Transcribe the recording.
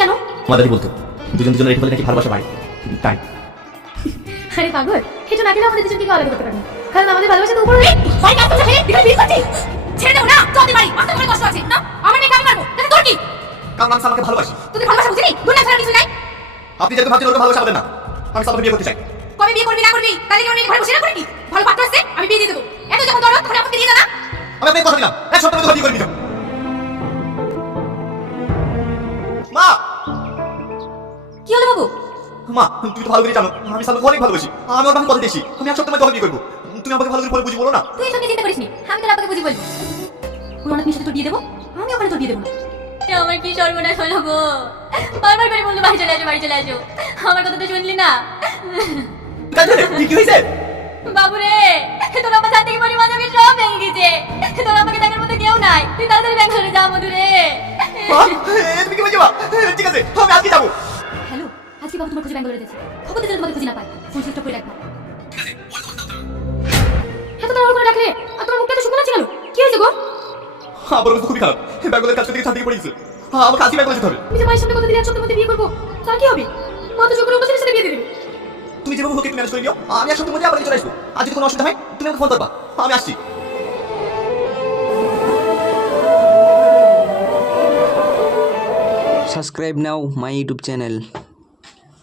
কেন? আমার দাদি বলতো দুজন দুজনের রেখে বলে নাকি ভালোবাসা বাড়ে, তাই। আরে পাগল, এটা না গেলে আমাদের দুজনকে আলাদা করতে পারবো, কারণ আমাদের ভালোবাসা তো উপরে। বাড়ি কাজ করছে ছেড়ে বিয়ে করছি, ছেড়ে দেবো না। তোদের বাড়ি মাথা করে কষ্ট আছে না, আমার মেয়েকে আমি মারবো, তাহলে তোর কি? কারণ আমি সালমাকে ভালোবাসি। তোদের ভালোবাসা বুঝিনি, দুনিয়া ছাড়া কিছু নাই। আপনি যেহেতু ভাবছেন ওরকম ভালোবাসা আমাদের না, আমি সালমাকে বিয়ে করতে চাই। কবে বিয়ে করবি না করবি, তাহলে কি আমার মেয়েকে ঘরে বসে রাখবি? ভালো পাত্র আছে, আমি বিয়ে দিয়ে দেবো। এত যখন দরদ তাহলে আমাকে দিয়ে দে না। আমি আপনাকে কথা দিলাম এক সপ্তাহের মধ্যে বিয়ে করে দিতাম। মা, কি হলো বাবু? মা তুমি তো ভালো করে জানো আমি সালমাকে অনেক ভালোবাসি। আমি ওর বাকি কথা দিয়েছি, আমি এক সপ্তাহের মধ্যে বিয়ে করবো। তুমি আমাকে ভালো করে পরে বুঝি বলো না। তুই এসব নিয়ে চিন্তা করিস নি, আমি তোর আপাকে বুঝি বলবো। ওই অনেক সাথে তোর বিয়ে দেবো, আমি ওখানে তোর বিয়ে দেবো না। আমার কি সর্বনাশ হলো গো, বারবার করে বললো বাড়ি চলে আসো, বাড়ি চলে আসো, আমার কথা তো শুনলি না। কি হয়েছে? বাবু রে, তোর আমার সাথে কি পরিমাণ আমি সব ভেঙে গেছে, তোর আমাকে দেখার মতো কেউ নাই, তুই তাড়াতাড়ি ব্যাঙ্গালোরে যা মধু রে। তুমি কি বলছো? ঠিক আছে আমি আজকে যাবো। হ্যালো, আজকে বাবু তোমার খুঁজে ব্যাঙ্গালোরে যাচ্ছে, খবর দিতে তোমাকে খুঁজে না পাই, ফোন সুইচ অফ করে রাখবা। এত তাড়াহুড়ো করে রাখলে আর তোমার মুখটা তো শুকনো ছিল, কি হয়েছে গো? আমার অবস্থা খুবই খারাপ, ব্যাঙ্গলের কাজ থেকে ছাদ থেকে পড়ে গেছে। আমাকে আজকে ব্যাঙ্গলে যেতে হবে। তুমি যে মায়ের সামনে কথা দিলে এক সপ্তাহের মধ্যে বিয়ে করবো, তার কি হবে? মা তো চোখের উপর সাথে বিয়ে দিয়ে দেবে। তুমি যেভাবে হোক একটু ম্যানেজ করে নিও, আমি এক সপ্তাহের মধ্যে আবার চলে আসবো। আর যদি কোনো অসুবিধা হয় তুমি আমাকে ফোন করবা, আমি আসছি। Subscribe now my YouTube channel.